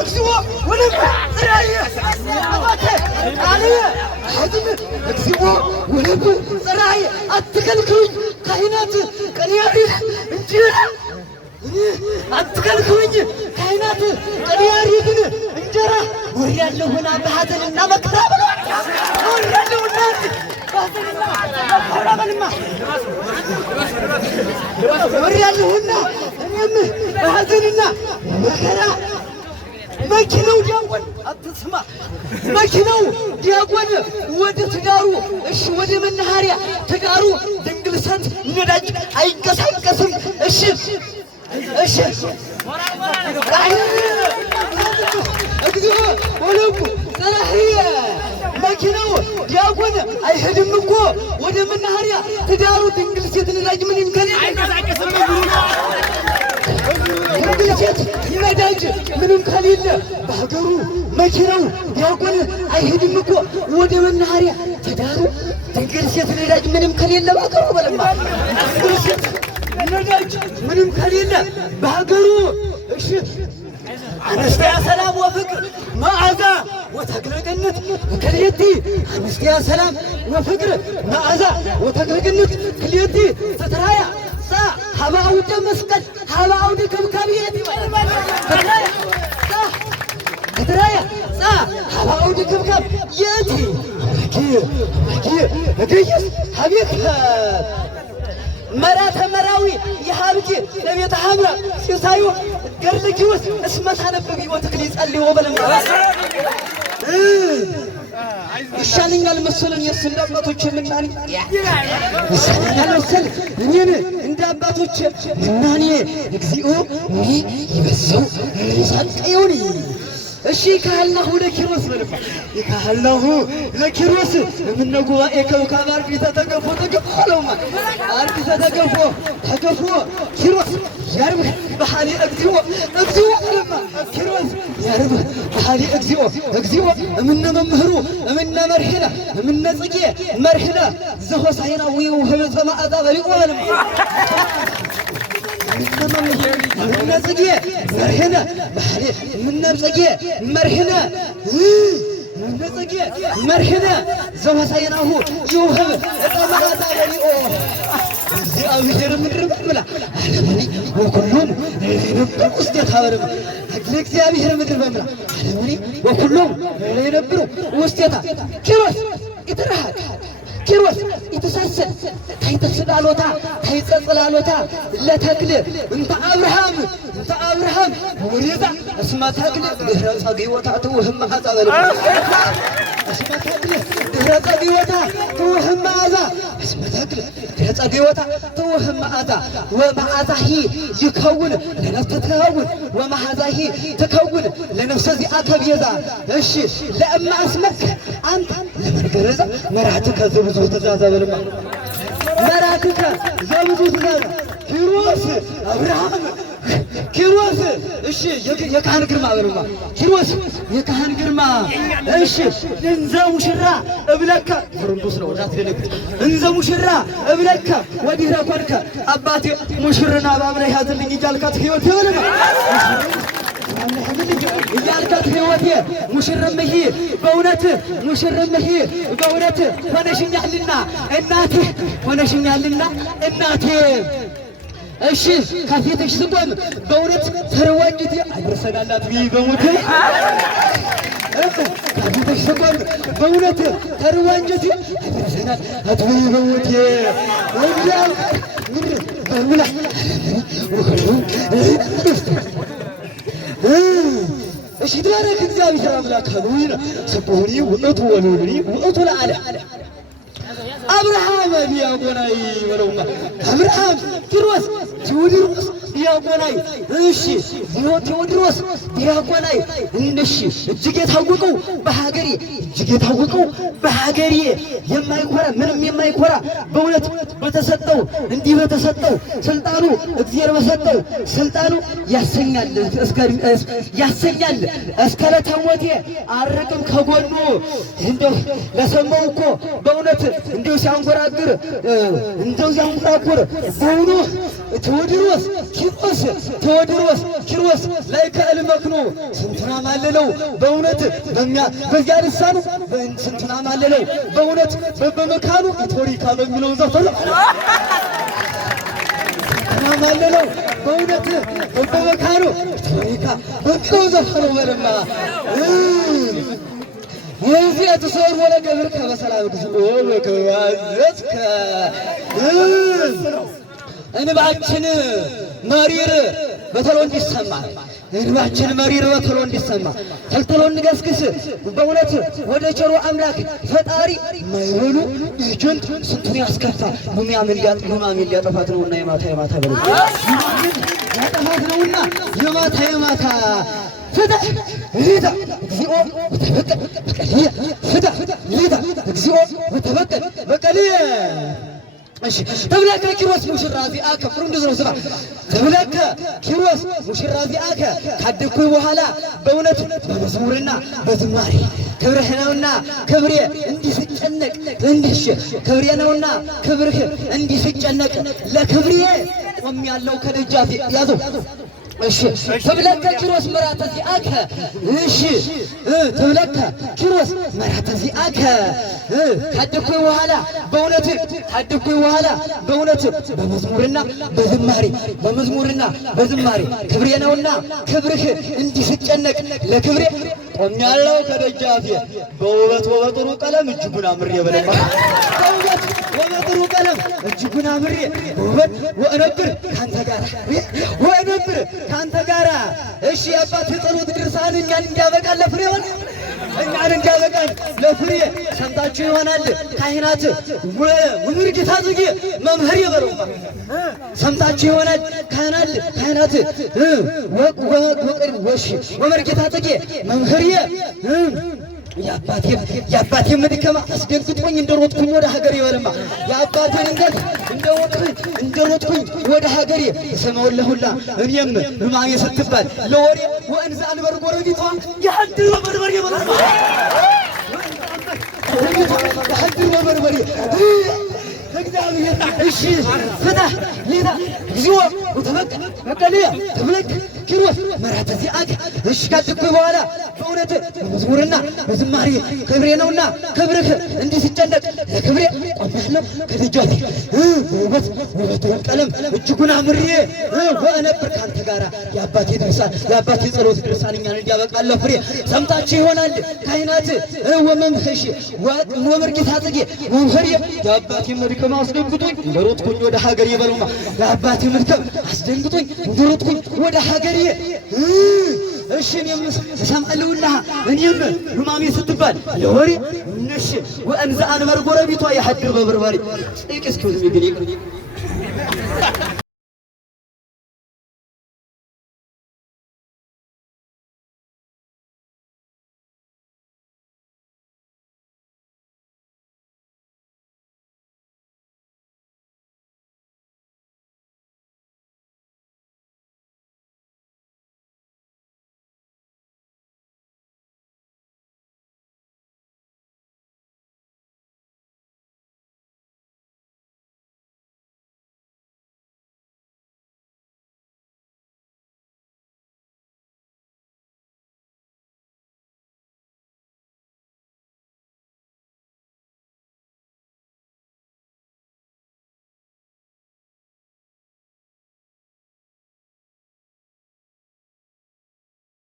እግዚኦ ወለብ ጽራይ አባቴ አለየ ሀዲም እግዚኦ ወለብ ጽራይ አትከልክሉኝ ካህናት ቀንያሪ እንጂ አትከልክሉኝ ካህናት ቀንያሪ ግን እንጀራ ወሪያለሁና በሐዘንና መከራ ብሏል ወሪያለሁና ወሪያለሁና እኔም በሐዘንና መከራ መኪናው ዲያቆን አትስማ መኪናው ዲያቆን ወደ ትዳሩ እሺ ወደ መናኸሪያ ትዳሩ ድንግል ሰት ነዳጅ አይንቀሳቀስም እሺ እሺ እግዚኦ ወለቁ ዘራህየ መኪናው ዲያቆን አይሄድም እኮ ወደ መናኸሪያ ትዳሩ ድንግል ሴት ነዳጅ ምን ይምከል አይንቀሳቀስም ድንግል ሴት ነዳጅ ምንም ከሌለ በሀገሩ መኪናው ዲያቆን አይሄድም እኮ ወደ መናኸሪያ ትዳሩ ድንግል ሴት ነዳጅ ምንም ከሌለ በሀገሩ በለማ ድንግል ሴት ነዳጅ ምንም ከሌለ በሀገሩ እሺ አንስቲያ ሰላም ወፍቅር መዓዛ ወተክለ ገነት ክልኤቲ አንስቲያ ሰላም ወፍቅር መዓዛ ወተክለ ገነት ክልኤቲ ተተራያ ሳ ሀበ አውደ መስቀል ሀበ አውደ ከብካብየቲ ተተራያ ሳ ሀበ አውደ ከብካብ የቲ እገየስ ሀቤት መራተ መራዊ የሀብኪ ለቤተ ሀብራ ሲሳዩ ገርልኪውስ እስመታ ነብብ ወተክሊ ጸልዮ በለማ ይሻለኛል መሰለን የእሱ እንደ አባቶች ምናኔ ይሻለኛል መሰል እኔን እንደ አባቶች ምናኔ እግዚኦ እኔ ይበዛው ይሳቀዩኒ እሺ ካህልናሁ ለኪሮስ በለማ ካህልናሁ ለኪሮስ ምን ጉባኤ ከውካብ አርቢተ ተገፎ ተገፎለማ አርቢተ ተገፎ ኪሮስ ያርብ በሐሊ እግዚኦ ለማ ኪሮስ ያርብ በሐሊ እግዚኦ እምነ መምህሩ እምነ መርሂና እምነ ጽጌ መርሂና ዘሆሳይና ወህበ ማዕዛ በሊቆ በለማ እምነ ጽጌ መርሂና በሐሊ እምነ ጽጌ መርሂና እምነ ጽጌ መርሂና ዘሆሳይናሁ ይውህብ ማዕዛ በሊቆ እግዚአብሔር ምድር በምላ ዓለምኒ ወኩሎም ለነብሩ ውስጤታ በረም እግዚአብሔር ምድር በምላ ዓለምኒ ወኩሎም ለነብሩ ውስጤታ ኪሮስ ይትረሃቅ ኪሮስ ይተሳሰል ታይተስዳሎታ ታይጸጽላሎታ ለተክል እንተ አብርሃም ወሪዛ እስመ ተክል ድህረ ጸግዮታ ትውህም መዓዛ በለም እስመ ተክል ድህረ ጸግዮታ ትውህም መዓዛ እስመ ተክል ድህረ ጸግዮታ ትውህም መዓዛ ወመዓዛሂ ይከውን ለነፍስ ትከውን ወመዓዛሂ ትከውን ለነፍስ ዚአከ ቤዛ እሺ ለእማ አስመክ አንተ ለመንገረዛ መራትከ ዘብዙ ትእዛዘ በለማ መራትከ ዘብዙ ትእዛዘ ኪሮስ አብርሃም ኪሮስ እሺ የካህን ግርማ በለማ ኪሮስ የካህን ግርማ እሺ እንዘ ሙሽራ እብለከ ፍርንዱስ ነው እንዳትደነግጥ እንዘ ሙሽራ እብለከ ወዲህረ ኮንከ አባቴ ሙሽርና ባብላይ ያዝልኝ እያልካት ህይወት በለማ እያልካት ህይወቴ ሙሽርምሂ በእውነት ሆነሽኛልና እናቴ እሺ ከፊትሽ ስቆም በእውነት ተረዋጅት አድርሰናላት በሞት ከፊትሽ ስቆም በእውነት ተረዋጅት አድርሰናል አትበይ በሞት ወዲያው በሙላ እሺ ተባረክ እግዚአብሔር አምላክ ሆይ ሰብሁኒ ወእቱ ወሉኒ ወእቱ ለዓለ አብርሃም ዲያቆናይ ወለውማ አብርሃም ኪሮስ ቴዎድሮስ ዲያቆናይ እሺ ቴዎድሮስ ዲያቆናይ እሺ እጅግ የታወቀው በሀገሬ የማይኮራ ምንም የማይኮራ በእውነት በተሰጠው እንዲህ በተሰጠው ስልጣኑ እግዚአብሔር በሰጠው ስልጣኑ ያሰኛል እስከ ዕለተ ሞቴ አርቅም ከጎኑ እንደው ለሰማው እኮ በእውነት እንደው ሲያንጎራጉር በእውኑ ቴዎድሮስ ኪሮስ ቴዎድሮስ ኪሮስ ላይ ከእልመክኖ ስንቱን አማለለው በእውነት በዚያ ልሳኑ ስንቱን አማለለው በእውነት በመካኑ ኢቶሪካ በሚለው ዘፈኑ አማለለው በእውነት በመካኑ ኢቶሪካ በሚለው ዘፈኑ በለማ የዚህ ተሰር ወለ ገብርከ በሰላም እግዚኦ ወከዋዘስከ እንባችን መሪር በተሎ እንዲሰማ እንባችን መሪር በተሎ እንዲሰማ ተልተሎ እንገስግስ በእውነት ወደ ቸሩ አምላክ ፈጣሪ ማይሆኑ እጅንት ስንቱን ያስከፋ ሙሚያምን ሊያጠፋት ነውና የማታ በለው ያጠፋት ነውና የማታ ፍታ ሊዳ እግዚኦ ወተበቀል በቀልየ ፍታ ሊዳ እግዚኦ ወተበቀል በቀልየ እሺ ተብለከ ኪሮስ ሙሽራ ዚአከ ፍሩንድ ዝረስራ ተብለከ ኪሮስ ሙሽራ ዚአከ ካደኩ በኋላ በእውነት በመዝሙርና በዝማሬ ክብርህ ነውና ክብሬ እንዲህ ስጨነቅ እንዲህ ክብሬ ነውና ክብርህ እንዲህ ስጨነቅ ለክብሬ ቆም ያለው ከደጃፌ ያዘው እሺ ተብለከ ኪሮስ መራተ ዚአከ እሺ ተብለከ ኪሮስ መራተ ዚአከ ካደኩ በኋላ በእውነት ካደኩ በኋላ በእውነት በመዝሙርና በዝማሬ ክብሬ ነውና ክብርህ እንዲህ ስጨነቅ ለክብሬ ቆሜያለሁ ከደጃፌ በውበት ወበጥሩ ቀለም እጅጉን አምሬ በለማ በውበት ወበጥሩ ቀለም እጅጉን አምሬ ውበት ወእነብር ካንተ ጋራ እሺ አባት ጸሎት ድርሳን እኛን እንዲያበቃን ለፍሬ ሆነ እኛን እንዲያበቃን ለፍሬ ሰምታችሁ ይሆናል ካህናት ወምርጌታ ጽጌ መምህር ይበሩማ ሰምታችሁ ይሆናል ካህናት ወምርጌታ ጽጌ መምህር የአባቴ መድከማ አስደንግጦኝ እንደሮጥኩኝ ወደ ሀገሬ በለማ የአባቴን እንገት እንደሮጥኩኝ ወደ ሀገሬ ሰማሁላ እኔም ህማሜ ስትባል ለወሬ ወእንዛ አንበር ጎረቤቷ የሐድር በርበሬ በለማ የሐድር በርበሬ እግዚአብሔር እሺ ፍታ ሊዳ እግዚኦ ወተበቀል በቀልየ ተብለክ ኪሮስ መራተ ዚአከ እሺ ካደኩ በኋላ በእውነት በመዝሙርና በዝማሬ ክብሬ ነውና ክብርህ እንዲህ ሲጨነቅ ለክብሬ ቆሜያለሁ ከደጃፌ በውበት ቀለም እጅጉን አምሬ ወእነብር ካንተ ጋራ የአባቴ ጸሎት ድርሳን እኛን እንዲያበቃን ለፍሬ ሰምታችሁ ይሆናል ካህናት ወመምህሽ ወመርጌታ ጽጌ መምህር የአባቴ መድከም አስደንግጦኝ እንደሮጥኩኝ ወደ ሀገሬ በለማ የአባቴ መድከም አስደንግጦኝ እንደሮጥኩኝ ወደ ሀገሬ እሺ እኔም እሰማለሁና እኔም ህማሜ ስትባል ለወሬ እነሽ ወእንዛ አንበር ጎረቤቷ የሐድር በበርበሬ ጥቂት እስኪ